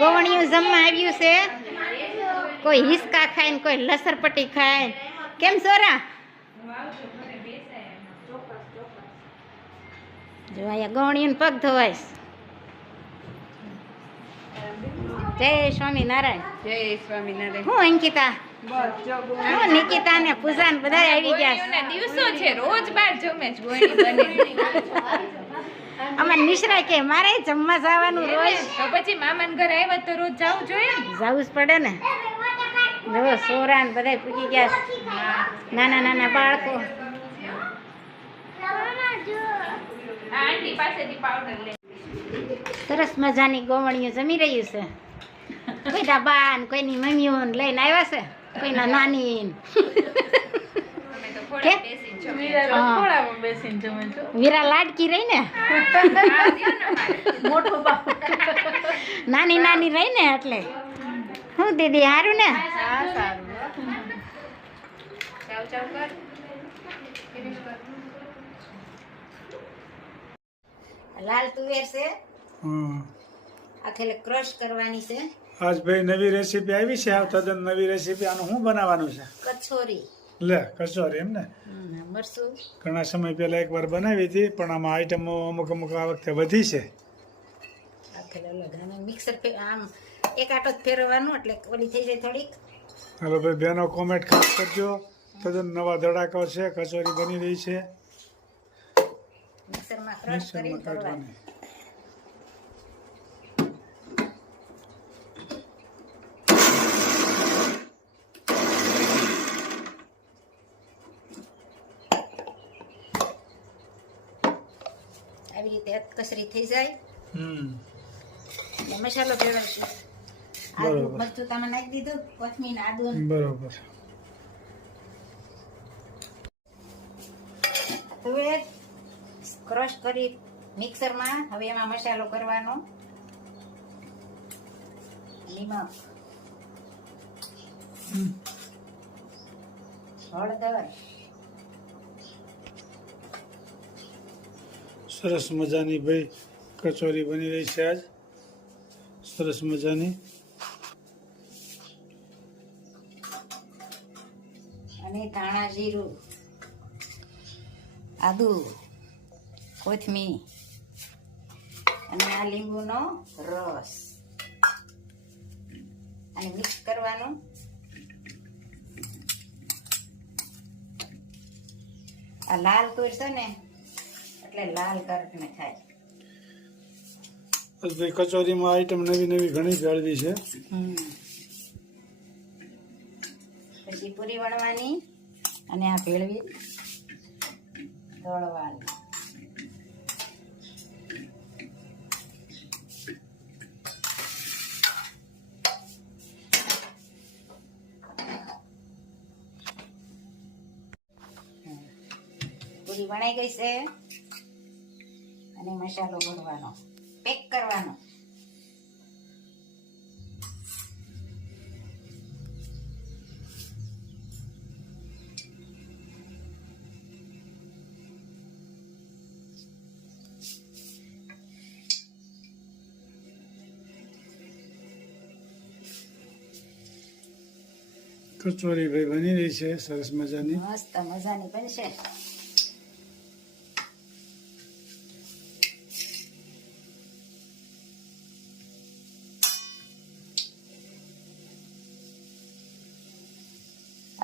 ગોવણિયું જમવા આવ્યું છે. કોઈ હિસકા ખાય ને કોઈ લસરપટ્ટી ખાય. કેમ સોરા? જો અહીંયા ગોવણિયું પગ ધોવાય. જય સ્વામિનારાયણ. જય સ્વામિનારાયણ. હું અંકિતા, હું નિકિતા ને પૂજા ને બધા આવી ગયા. દિવસો છે રોજ બાર જમે જ ગોળી બને. અમાર નિશ્રા કે મારે જમવા જવાનું રોજ. તો પછી મામાના ઘરે આવ્યા તો રોજ જવું જોઈએ ને. જવું જ પડે ને. જો સોરા ને બધા પૂકી ગયા. નાના નાના બાળકો. આંટી પાસેથી પાવડર લે. સરસ મજાની ગોવણીઓ જમી રહ્યું છે. કોઈના બા ને કોઈની મમ્મીઓ લઈને આવ્યા છે, કોઈના નાની. વીરા લાડકી રહી ને, નાની નાની રહી ને એટલે. હું દીદી હારું ને? લાલ તુવેર છે, આખેલે ક્રશ કરવાની છે. આજ ભાઈ નવી રેસીપી આવી છે. આ તદ્દન નવી રેસીપી. આનું શું બનાવવાનું છે? કચોરી. લે કચોરી એમ ને. મરસું ઘણા સમય પહેલા એકવાર બનાવી હતી, પણ આમાં આઈટમો અમુક અમુક આ વખતે વધી છે. આખેલે અલગ આને મિક્સર આમ એક આટો જ ફેરવવાનું એટલે ઓલી થઈ જાય થોડીક. હાલો ભાઈ બહેનો કોમેન્ટ ખાસ કરજો. તદ્દન નવા ધડાકો છે. કચોરી બની રહી છે. મિક્સરમાં ક્રશ કરીને કરવાની. આવી રીતે કસરી થઈ જાય એટલે મસાલો ભેળવશું. આદુ મરચું તમે નાખી દીધું, કોથમીર આદુ. બરોબર. તુવેર ક્રશ કરી મિક્સરમાં. હવે એમાં મસાલો કરવાનો. લીમક, હળદર, સરસ મજાની ભાઈ કચોરી બની રહી છે આજ. સરસ મજાની. અને ધાણા જીરું, આદુ, કોથમીર અને આ લીંબુનો રસ. અને મિક્સ કરવાનું. આ લાલ તુવેર છે ને એટલે લાલ કરીને થાય. બસ ભાઈ કચોરીમાં આઈટમ નવી નવી ઘણી ભેળવી છે. પછી પૂરી વણવાની અને આ ભેળવી દળવાની. પૂરી વણાઈ ગઈ છે અને મસાલો ભરવાનો, પેક કરવાનો. કચોરી ભાઈ બની રહી છે સરસ મજાની. મસ્ત મજાની બનશે.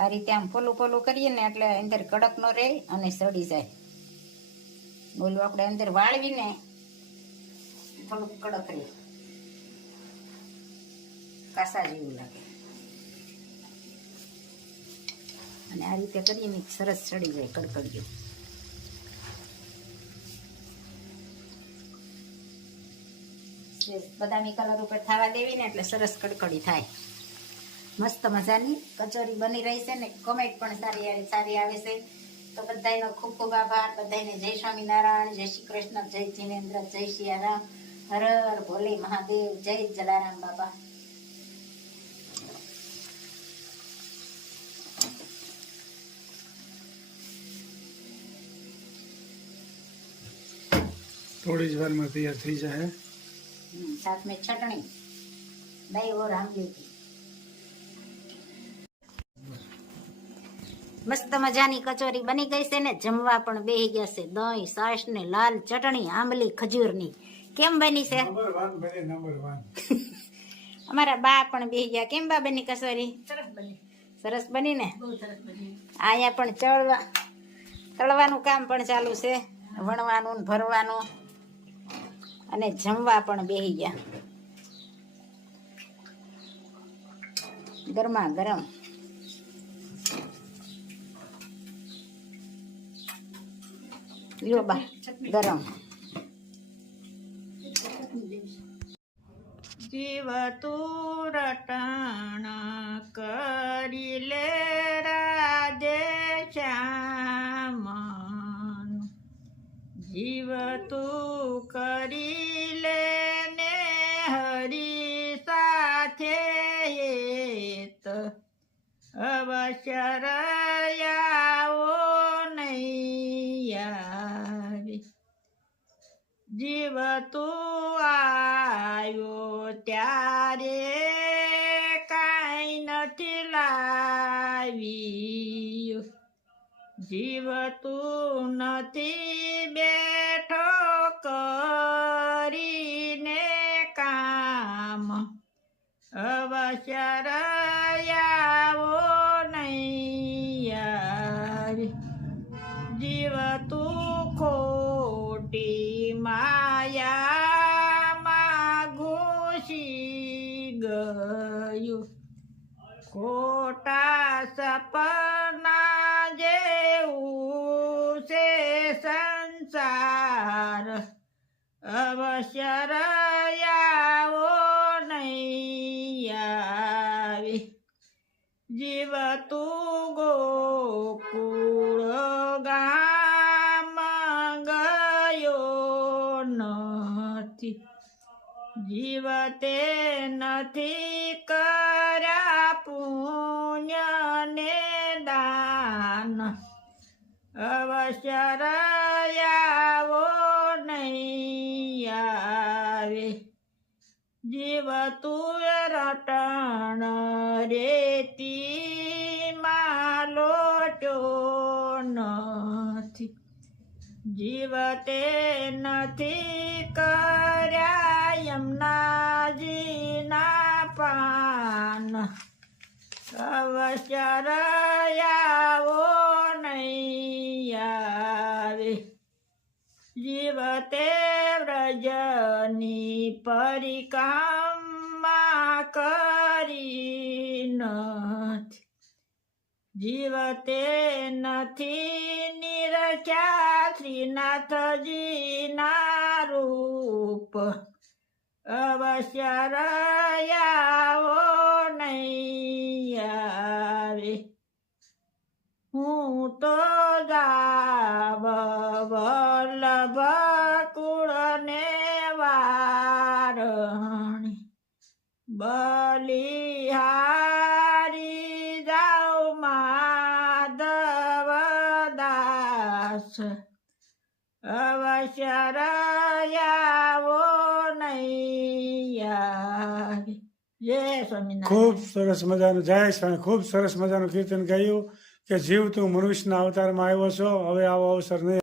આ રીતે આમ ફોલું ફોલું કરીએ ને એટલે અંદર કડક નો રહે અને સડી જાય. બોલું આપણે અંદર વાળવીને થોડુંક કડક રહે, કાસા જેવું લાગે. અને આ રીતે કરીને સરસ સડી જાય કડકડિયું. બદામી કલર ઉપર થવા દેવી ને એટલે સરસ કડકડી થાય. મસ્ત મજાની કચોરી બની રહી છે ને કોમેન્ટ પણ સારી આવે છે. તો બધાનો ખૂબ ખૂબ આભાર. બધાને જય સ્વામિનારાયણ, જય શ્રી કૃષ્ણ, જય જીનેન્દ્ર, જય સિયારામ, હર હર ભોલે મહાદેવ, જય જલારામ બાબા. થોડી જ વારમાં તૈયાર થઈ જાય. साथ में चटनी. દહીં ઓર આંબલી કી. મસ્ત મજાની કચોરી બની ગઈ છે ને જમવા પણ બેહી ગયા છે. દહીં, છાશ ને લાલ ચટણી, આંબલી, ખજૂરની. કેમ બની છે? નંબર 1 બને, નંબર 1. અમારા બા પણ બેહી ગયા. કેમ બા બની કચોરી? સરસ બની ને. અહીંયા પણ તળવાનું કામ પણ ચાલુ છે, વણવાનું ને ભરવાનું, અને જમવા પણ બેહી ગયા. ગરમા ગરમ. લ્યો બા ગરમ. જીવ તું રટણ કરી લે રાજે શ્યામન, જીવ તું કરી લે ને હરી સાથે હેત, અવશ્ય રયાવો નહીં આવી. જીવ તું આવ્યો ત્યારે કાંઈ નથી લાવ્યું, જીવ તું નથી બેઠો કરીને કામ, અવશ્ય રયાવો નહીં આવી. જીવ તું ખોટી માયામાં ઘૂસી ગયું, ખોટા સપના જેવું છે સંસાર, અવશ્ય રયાવો નહીં આવી. જીવ તું ગોકુળ ગામ ગયો નથી, જીવ તે નથી કર્યા પુણ્ય ને દાન, અવશ્ય રયાવો નહીં આવે. જીવ તું રટણ રેતી માં લોટ્યો નથી, જીવ તે નથી કર્યા યમુનાજીના પાન, અવશ્ય રયાવો નહીં આવે. જીવ તે વ્રજની પરિક્રમા કરી નથી, જીવ તે નથી નિરખ્યા શ્રીનાથજીના રૂપ, અવશ્ય રયાવો નહીં આવે. હું તો જાવ વલ્લભ કુળને વારણી, બલિહારી જાઉ માધવ દાસ, અવશ્ય રયાવો નહીં આવે. જય સ્વામિનારાયણ. ખૂબ સરસ મજાનું જય સ્વામી. ખૂબ સરસ મજાનું કીર્તન ગાયું કે જીવ તું મનુષ્યના અવતારમાં આવ્યો છો, હવે આવો અવસર નહીં.